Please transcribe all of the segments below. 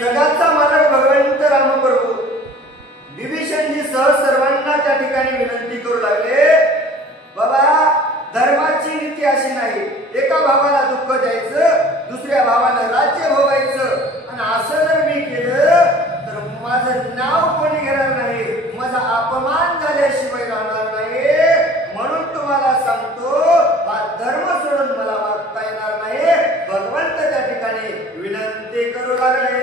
जगाचा मालक भगवंत रामप्रभू विभीषणजी सह सर्वांना त्या ठिकाणी विनंती करू लागले, बाबा धर्माची नीती अशी नाही, एका भावाला दुःख द्यायचं, दुसऱ्या भावाला राज्य भोगायचं, आणि असं जर मी केलं तर माझं नाव कोणी घेणार नाही, माझा अपमान झाल्याशिवाय राहणार नाही, म्हणून तुम्हाला सांगतो हा धर्म सोडून मला वागता येणार नाही. भगवंत त्या ठिकाणी विनंती करू लागले,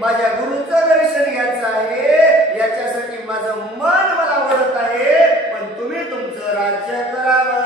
माझ्या गुरुचं दर्शन घ्यायचं आहे, याच्यासाठी माझं मन मला ओढत आहे, पण तुम्ही तुमचं राज्य करावं.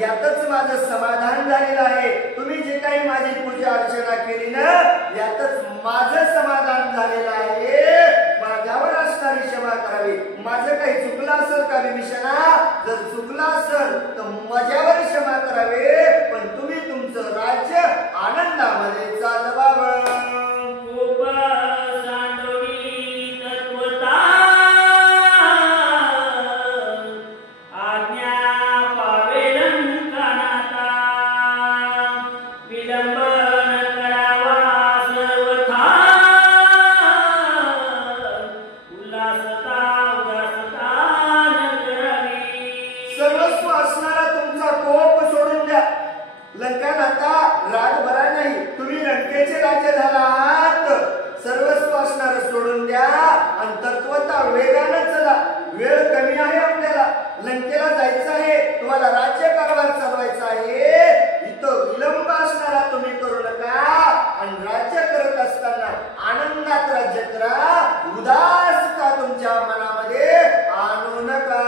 यातच माझं समाधान झालेलं आहे. तुम्ही जे काही माझी पूजा अर्चना केली ना, यातच माझं समाधान झालेलं आहे. माझ्यावर असणारी क्षमा करावी. माझं काही चुकलं असेल का विभीषणा? जर चुकलं असेल तर माझ्यावर क्षमा करावी, पण तुम्ही तुमचं राज्य आनंदामध्ये चालवावं. लंकेला जायचं आहे, तुम्हाला राज्य कारभार चालवायचा आहे, इथं विलंब असणारा तुम्ही करू नका. आणि राज्य करत असताना आनंदात राज्य करा, उदासता तुमच्या मनामध्ये आणू नका.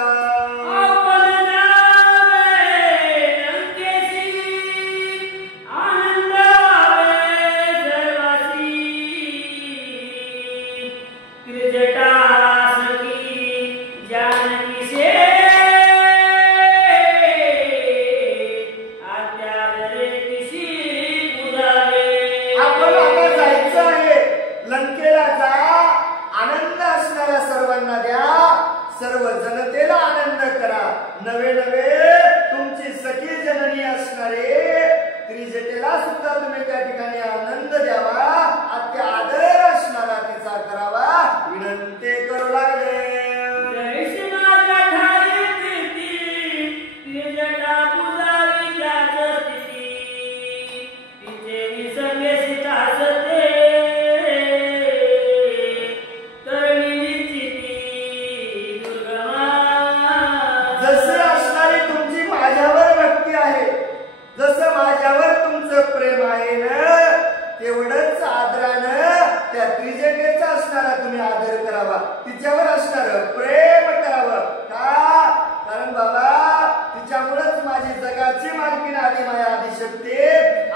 शक्ती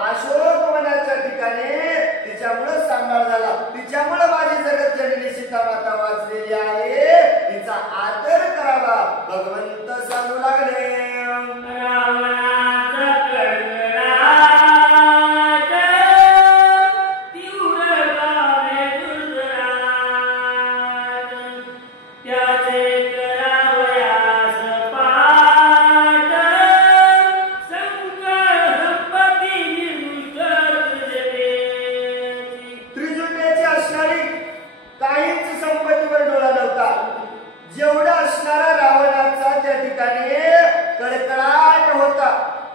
अशोकवनाच्या ठिकाणी तिच्यामुळे सांभाळ झाला, तिच्यामुळे माझी जगत जननी सीता माता वाचलेली आहे, तिचा आदर करावा भगवंत सांगू लागले.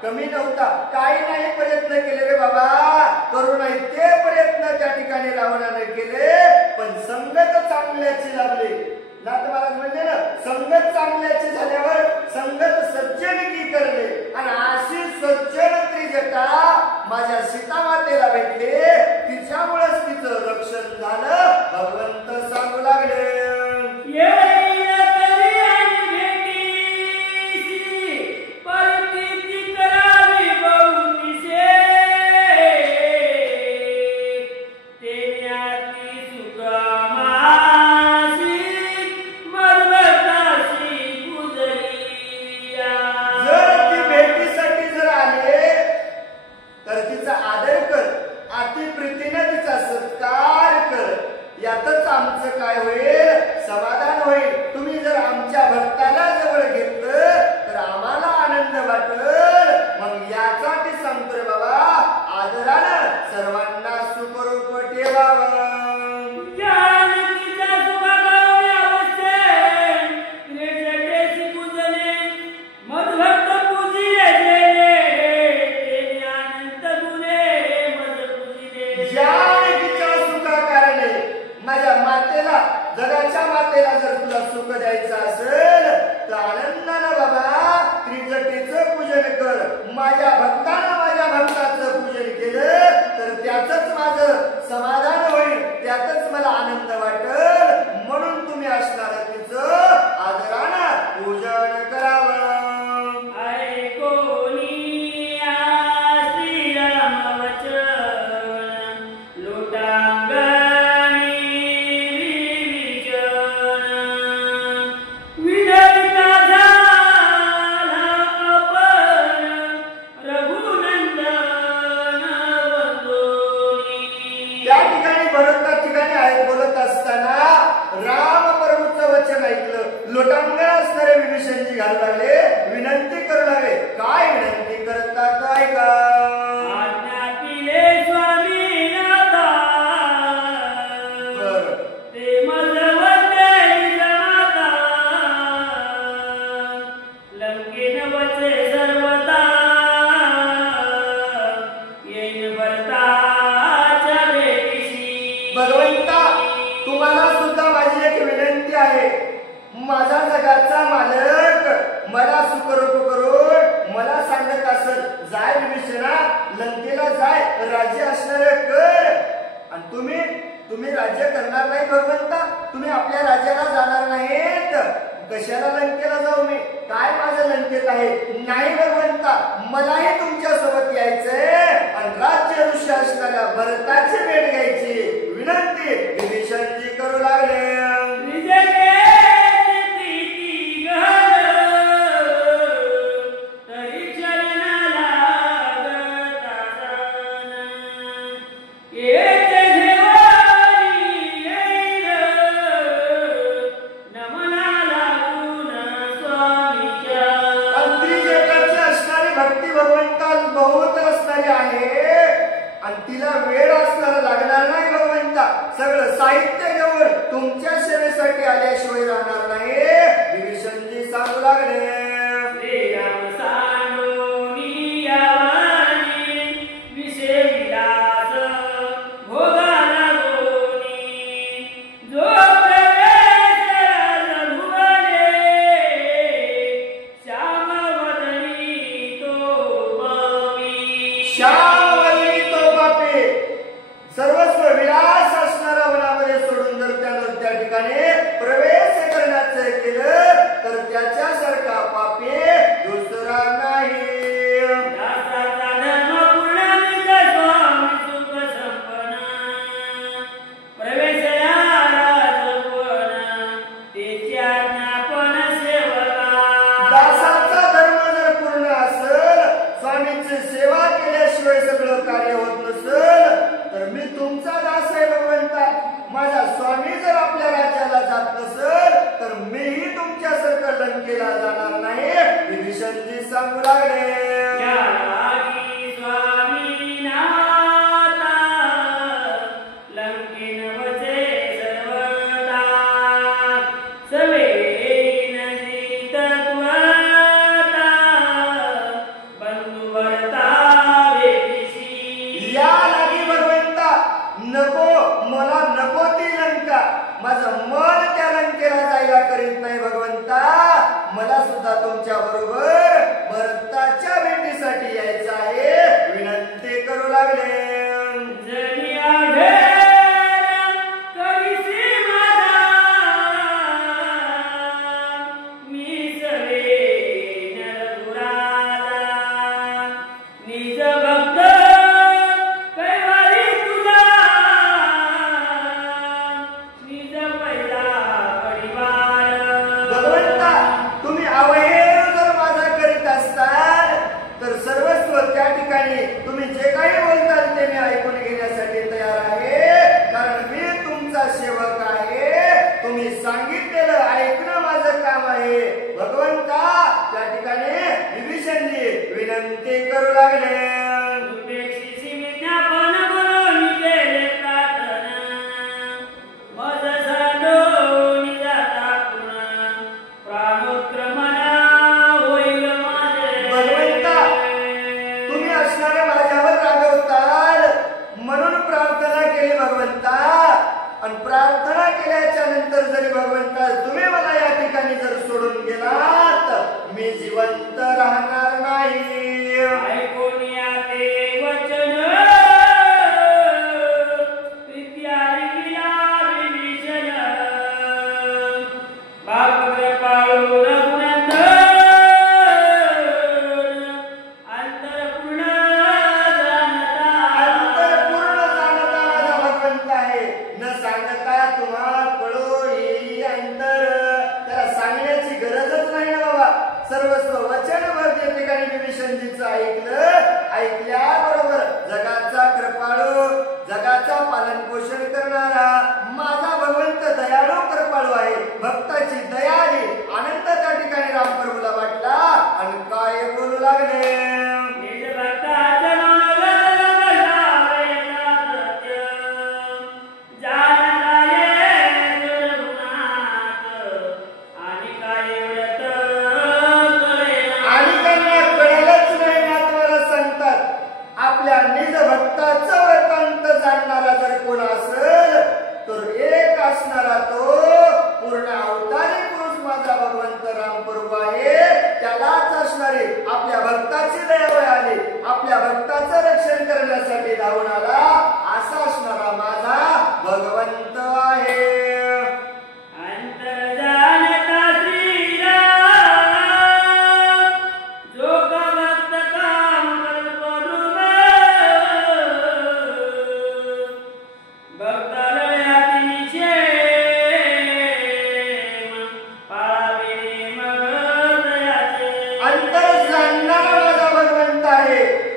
कमी नव्हता, काही नाही प्रयत्न केले रे बाबा, करू नाही ते प्रयत्न त्या ठिकाणी रावणाने केले, पण संगत चांगल्याची लागली. नाथ महाराज म्हणजे ना, संगत चांगल्याची झाल्यावर संगत सज्जनकी करले, आणि अशी सज्जन त्रिजटा माझ्या सीता मातेला भेटले, तिच्यामुळेच तिचं रक्षण झालं. भगवंत सांगू लागले. काय होईल? समाधान होईल. तुम्ही जर आमच्या भक्ताला जवळ घेतलं तर आम्हाला आनंद वाटेल. मग यासाठी सांगतोय बाबा, आदरानं सर्वांना सुखरूप ठेवावं. जगाच्या मातेला जर तुला सुख द्यायचं असेल तर आनंदानं बाबा त्रिजटेचं पूजन कर. माझ्या भक्तानं माझ्या भक्ताचं पूजन केलं तर त्यातच माझं समाधान होईल, त्यातच मला आनंद वाटेल. म्हणून तुम्ही असणार तिचं आदरानं पूजन करावं. लोटांगण असणारे विभीषणजी घालू लागले, विनंती करू लागले. काय विनंती करतात ऐका. भगवंता, तुम्हाला सुद्धा माझी एक विनंती आहे. माझा जगाचा मालक मला सुखरूप करून मला सांगत असत, जाय विभीषणा, लंकेला जाय, राज्य असणार कर. आणि तुम्ही राज्य करणार नाही भगवंता, तुम्ही आपल्या राज्याला जाणार नाहीत. कशाला लंकेला जाऊ मी? काय माझं लंकेत आहे? नाही भगवंता, मलाही तुमच्या सोबत यायचंय आणि राज्य ऋषी असणाऱ्या भरताची भेट घ्यायची. विनंती विभीषणजी करू लागले. तिला वेळ असणार लागणार नाही भगवंता. सगळं साहित्य घेऊन तुमच्या सेवेसाठी आल्याशिवाय राहणार नाही. विभीषणजी सांगू लागले. सर्वस्व विलास असणाऱ्या वनामध्ये सोडून जर त्या ठिकाणी प्रवेश करण्यास विभीषणजी सांगू लागले, माझं मन त्या लंकेला जायला करीत नाही भगवंता, मला सुद्धा तुमच्या बरोबर भरताच्या भेटीसाठी यायचं आहे, विनंती करू लागले. तुम्ही जे काही बोलताल ते मी ऐकून घेण्यासाठी तयार आहे, कारण मी तुमचा सेवक आहे. तुम्ही सांगितलेलं ऐकणं माझं काम आहे भगवंता. त्या ठिकाणी विभीषणजी विनंती करू लागले, प्रार्थना केल्याच्या नंतर जरी भगवंता तुम्ही मला या ठिकाणी जर सोडून गेलात, मी जिवंत राहणार नाही. ऐकून या ते वचन विभीषण पाळू सर्वस्व वचनभर त्या ठिकाणी विभीषणजीचं ऐकल्याबरोबर जगाचा कृपाळू, जगाचा पालन पोषण करणारा माझा भगवंत दयाळू कृपाळू आहे. भक्ताची दया आली, आनंद त्या ठिकाणी रामप्रभूला वाटला आणि काय बोलू लागले, निज भक्ताचं वृत्तांत जाणणारा जर कोण असेल तर एक असणारा तो पूर्ण अवतारी पुरुष माझा भगवंत रामप्रभू आहे. त्यालाच असणारे आपल्या भक्ताची दयावय आली, आपल्या भक्ताचं रक्षण करण्यासाठी धावून आला असा असणारा माझा भगवंत आहे.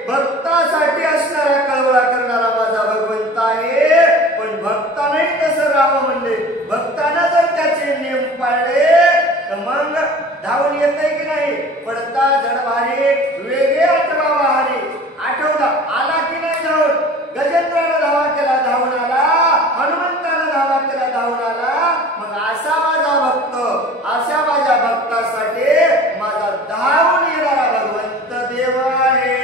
भक्तासाठी असणारा कळवळा करणारा माझा भगवंत आहे. पण भक्ताने कसं राम म्हणले, भक्तानं जर त्याचे नियम पाळले तर मग धावून येते की नाही. पडता जडभारी वेगे आठवा वाहारी, आठवला आला की नाही धावून. गजेंद्रानं धावा केला धावून आला, हनुमंतानं धावा केला धावून आला. मग असा माझा भक्त, अशा माझ्या भक्तासाठी माझा धावून येणारा भगवंत देव आहे.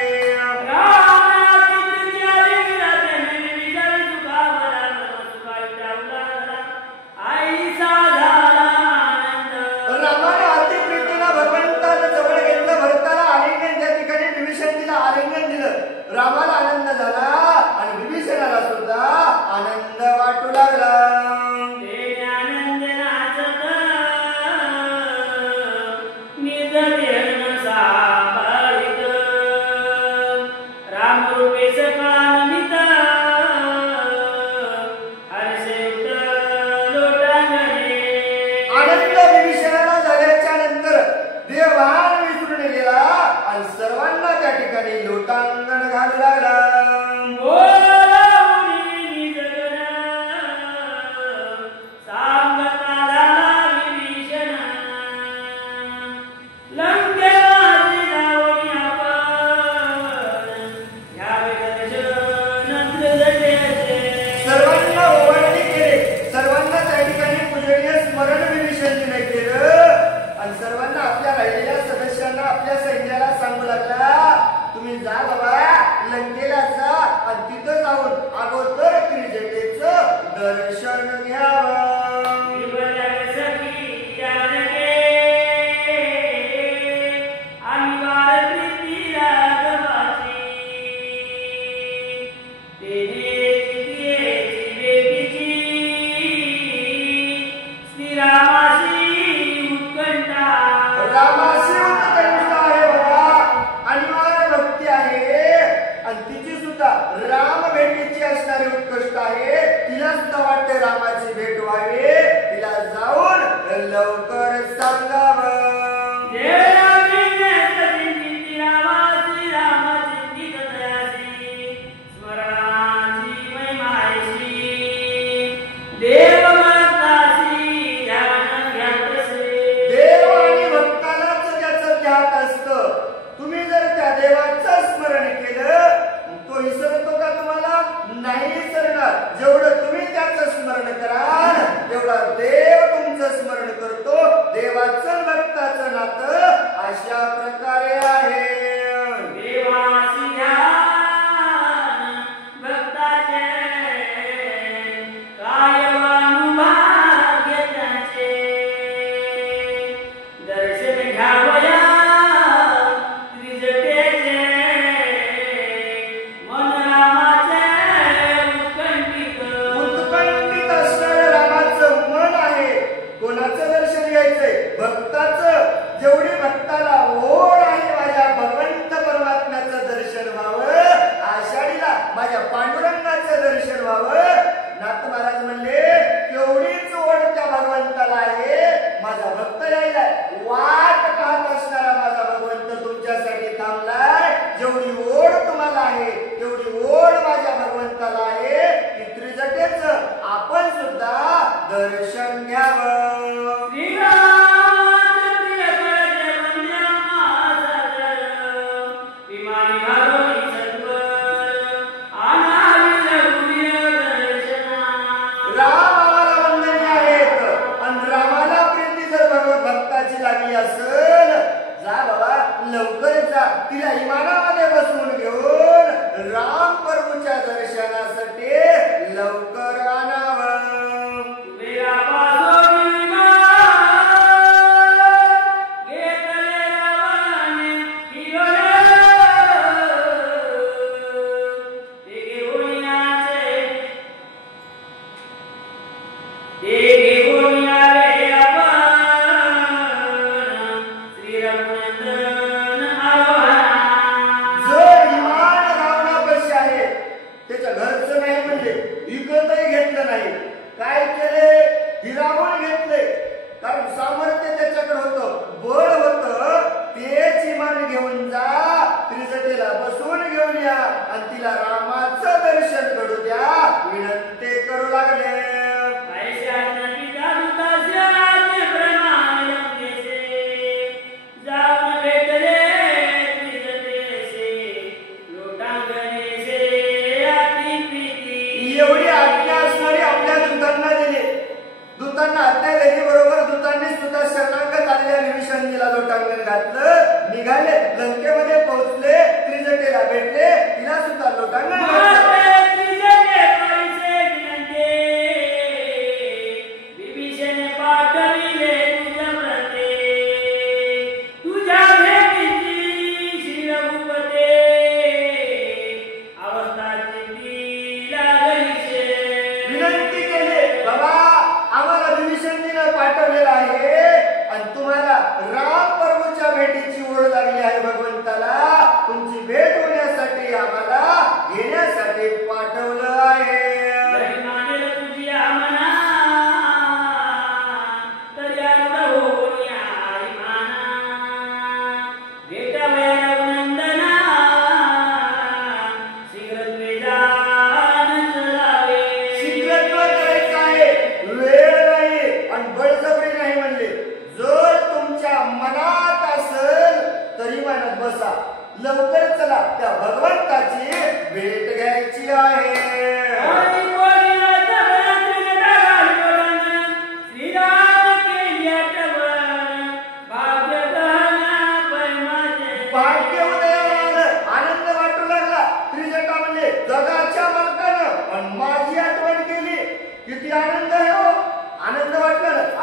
रामाला आनंद झाला आणि विभीषणाला सुद्धा आनंद वाटू लागला. आनंद नाचत निज देह सांभाळीत, रामरूपे सकानित हर्षित लोटांगणे. आनंद विभीषणाला झाल्याच्या नंतर देवभान विसरून गेला आणि सर्वांना त्या ठिकाणी लोटांगण घालू लागला. लंकेवासी तुम्ही जा बाबा लंकेला जा आणि तिथं जाऊन अगोदर त्रिजटेचं दर्शन घ्यावं. राम भेटीची असणारी उत्कृष्ट आहे. तिला सुद्धा वाटते रामाची भेट व्हावी. तिला जाऊन लवकर सांगावं. देव आणि भक्तालाच ज्याचं ध्यान असतं. तुम्ही जर त्या देवाचं स्मरण केलं तो विसरतो का तुम्हाला? नाही विसरणार. जेवढं तुम्ही त्याचं स्मरण कराल तेवढा देव तुमचं स्मरण करतो. देवाचं भक्ताचं नातं अशा प्रकारे आहे. देवाची ध्यान भक्ताचे कायवानु भाग्य त्याचे दर्शन घ्यावया भक्ताचं. जेवढी भक्ताला ओढ आहे माझ्या भगवंत परमात्म्याचं दर्शन व्हावं, आषाढीला माझ्या पांडुरंगाचं दर्शन व्हावं. नाथ महाराज म्हणले तेवढीच ओढ त्या भगवंताला आहे. माझा भक्त यायला वाट पाहत असणारा माझा भगवंत तुमच्यासाठी थांबलाय. जेवढी ओढ तुम्हाला आहे तेवढी ओढ माझ्या भगवंताला आहे की त्रिजटेचं आपण सुद्धा दर्शन घ्यावं. लागली असेल जा बाबा लवकर जा. तिला विमानामध्ये बसवून घेऊन राम प्रभूच्या दर्शनासाठी लवकर आणावं. काय केले? हिरावून घेतले. कारण सामर्थ्य त्याच्याकडे होतं, बळ होतं. तेच विमान घेऊन जा, त्रिजटेला बसवून घेऊन या आणि तिला रामाचं दर्शन घडू द्या विनंती करू लागले. एवढी आज्ञा असणारी आपल्या दूतांना दिली. दूतांना आज्ञा दिली बरोबर दूतांनी सुद्धा शरणागत आलेल्या विभीषणाला लोटांगण घातलं. निघाले लंकेमध्ये पोहोचले. त्रिजटेला भेटले. तिला सुद्धा लोटांगण घातलं. पाठवलेला आहे आणि तुम्हाला राम प्रभूच्या भेटीची ओढ लागली आहे. भगवंताला तुमची भेट होण्यासाठी आम्हाला घेण्यासाठी पाठवलं आहे. बसा लवकर चला त्या भगवंताची भेट घ्यायची आहे. भाग्य उदयाला आनंद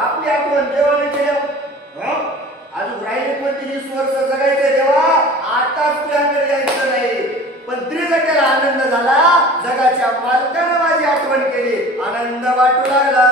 आपली आठवण देवाने केल्या अजून राहिले पण 30 वर्ष जगायचे देवा आताच तुझ्याकडे यायचं नाही पण त्रिजटाला आनंद झाला जगाच्या मालकानं माझी आठवण केली आनंद वाटू लागला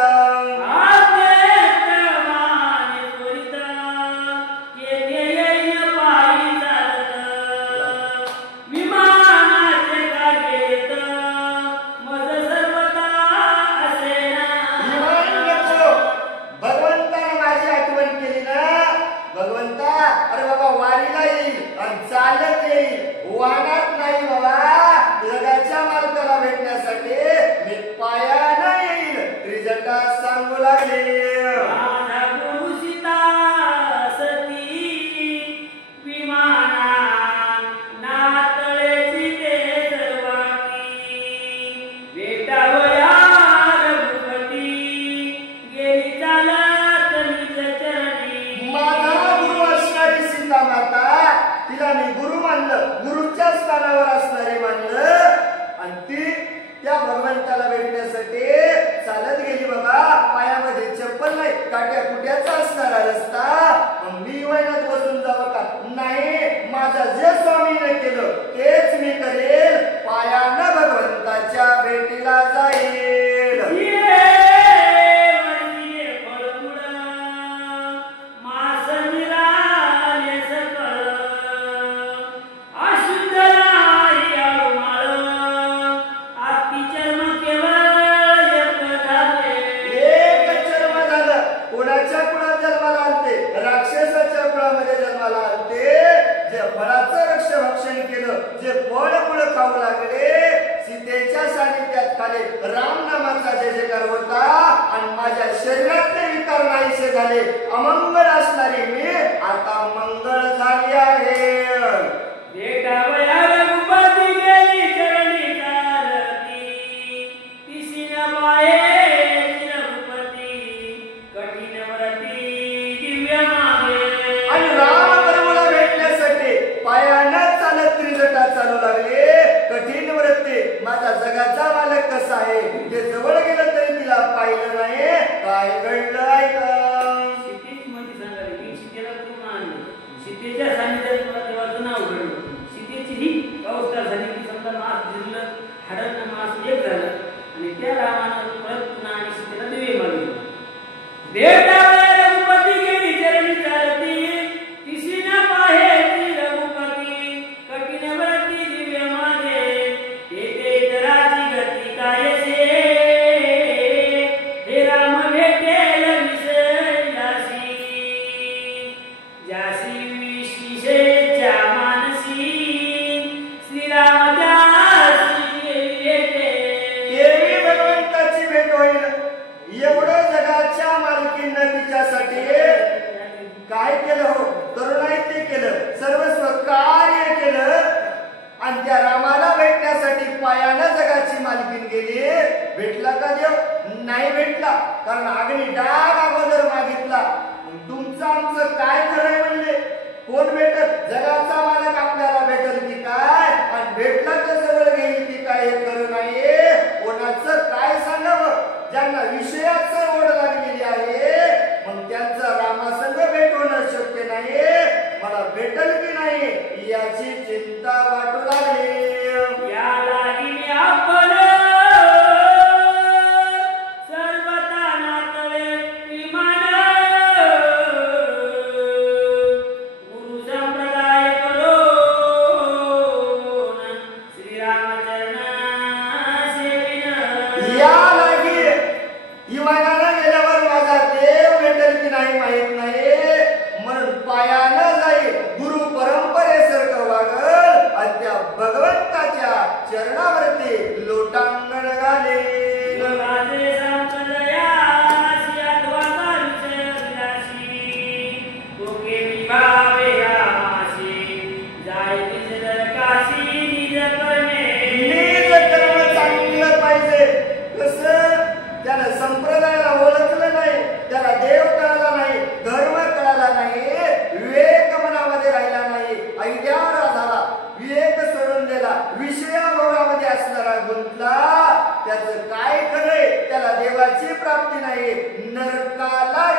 त्याचं काय खरंय त्याला देवाची प्राप्ती नाही नरकाला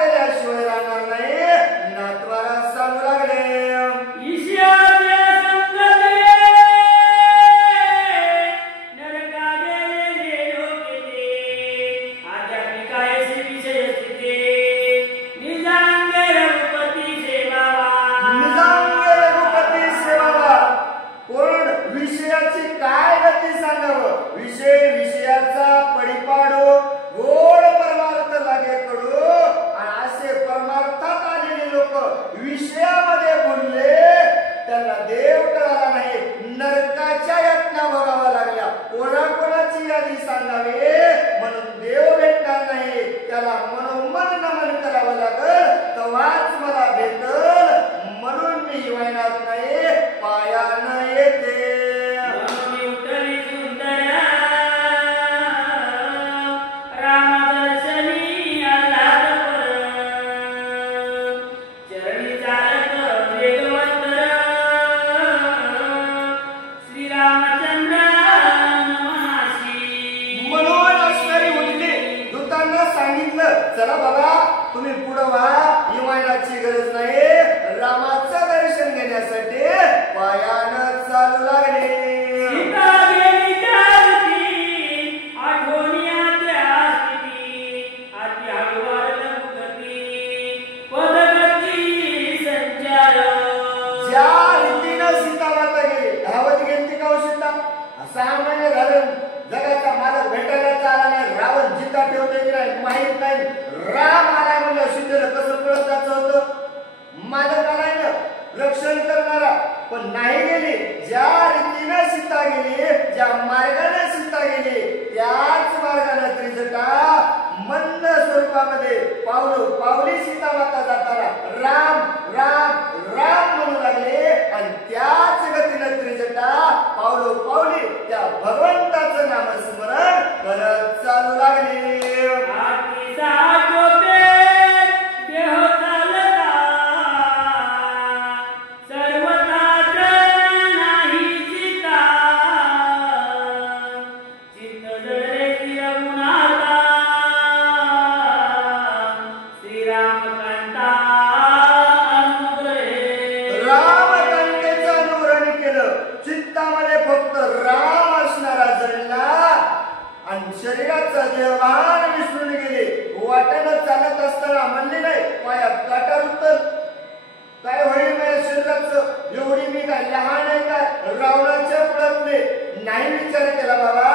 नरकाच्या यातना भोगाव्या लागल्या. कोणाकोणाची यादी सांगावे म्हणून देव भेटणार नाही, त्याला मनोमन नमन करावं लागल, तेव्हाच मला भेटल. म्हणून मी वैनात नाही, पायानं येते. चला बाबा तुम्ही पुढं व्हा, इमानाची गरज नाही. रामाचं दर्शन घेण्यासाठी पायानं चालू लागले. ज्या रीतीनं सीता माता गेली, धावत गेली का सीता? 6 महिने झालं जगाचा मालक भेटायला आला नाही. रावण जिता ठेवतोय की नाही माहित नाही. राम आला म्हणजे सीतेला कसं कळत जायचं होतं? मालक आलाय ना रक्षण करणारा, पण नाही गेली. ज्या रीतीनं सीता गेली, ज्या मार्गाने सीता गेली, त्याच मार्गाने त्रिजटा मंद स्वरूपामध्ये पावली सीता माता जाताना राम राम राम म्हणू लागले. आणि त्याच गतीनं त्रिजटा पावली त्या भगवंताचं नामस्मरण करत चालू लागले. शरीराचा देहभान विसरून गेले. वाटेनं चालत असताना म्हणले नाही पायात काटा रुतल, काय होईल माझ्या शरीराचं? एवढी मी काय लहान आहे काय? रावणाच्या पुढातले नाही विचार केला बाबा.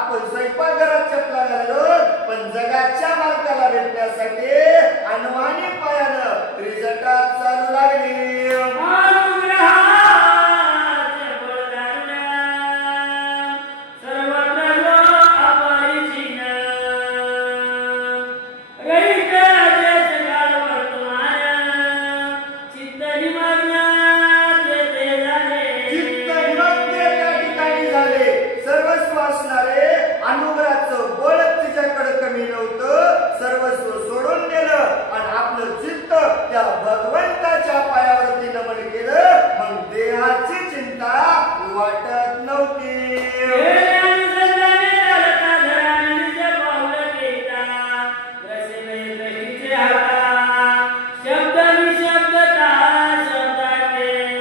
आपण स्वयंपाकघरात चपला घाललो, पण जगाच्या मालकाला भेटण्यासाठी अनवाणी पायानं त्रिजटा चालू लागली. त्या भगवंताच्या पायावरती नमन केलं, मग देहाची चिंता वाटत नव्हती.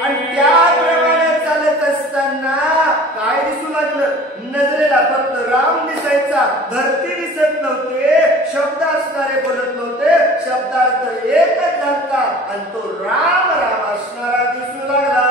आणि त्याप्रमाणे चालत असताना काय दिसू लागलं? नजरेला फक्त राम दिसायचा, धरती दिसत नव्हते, शब्द असणारे बोलत नव्हते, शब्दार्थ एकच झालता आणि तो राम राम असणारा दिसू लागला.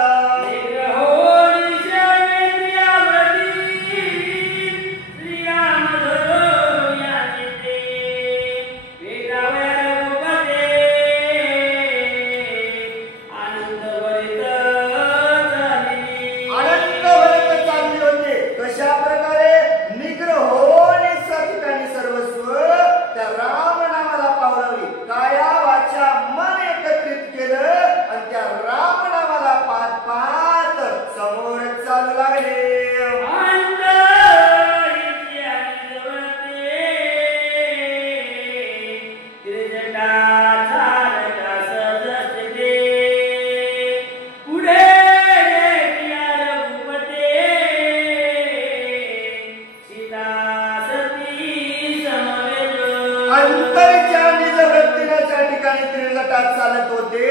चालत होते,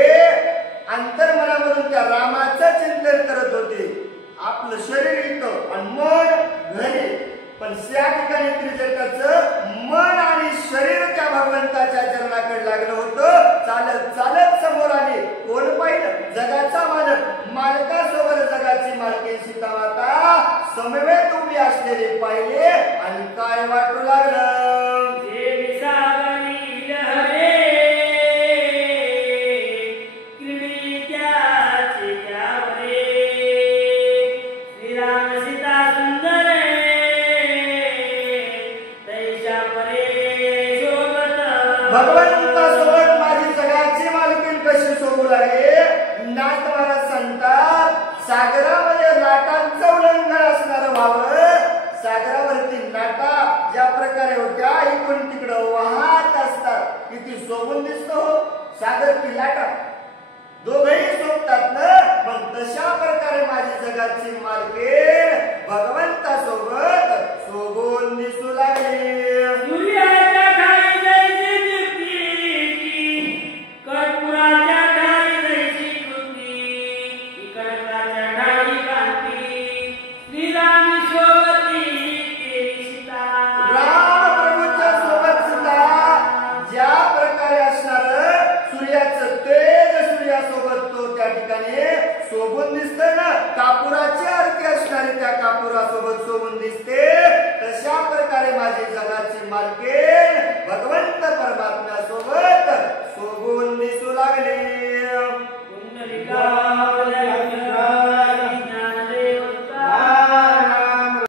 अंतर्मनामधून त्या रामाचं चिंतन करत होते. आपलं शरीर इथं आणि मन घरी, पण त्या ठिकाणी त्रिजटाचं मन आणि शरीर त्या भगवंताच्या चरणाकडे लागलं होतं. चालत चालत समोर आले. कोण पाहिलं? जगाचा मालक. मालकासोबत जगाची मालकी सीता माता समवेत उभी असलेले पाहिले आणि काय वाटू लागलं? शोभून दिसतो सागर की लाटा दोघेही शोभतात ना पण तशा प्रकारे माझी जगाची मालकीण भगवंतासोबत शोभून दिसू लागली सूर्याच्या ढाळी जैसी दीप्ती कर्पुराच्या ढाळी जैसी कृती कर्णाच्या ढाळी कांती श्रीराम शोभती तेरी सीता राम प्रभूच्या सोबत सुद्धा ज्या प्रकारे असणार सूर्याचं तेज सूर्यासोबत तो त्या ठिकाणी शोभून दिसतंय ना कापुराची आरती असणारी त्या कापुरासोबत शोभून दिसते तशा प्रकारे माझी जगाची मालके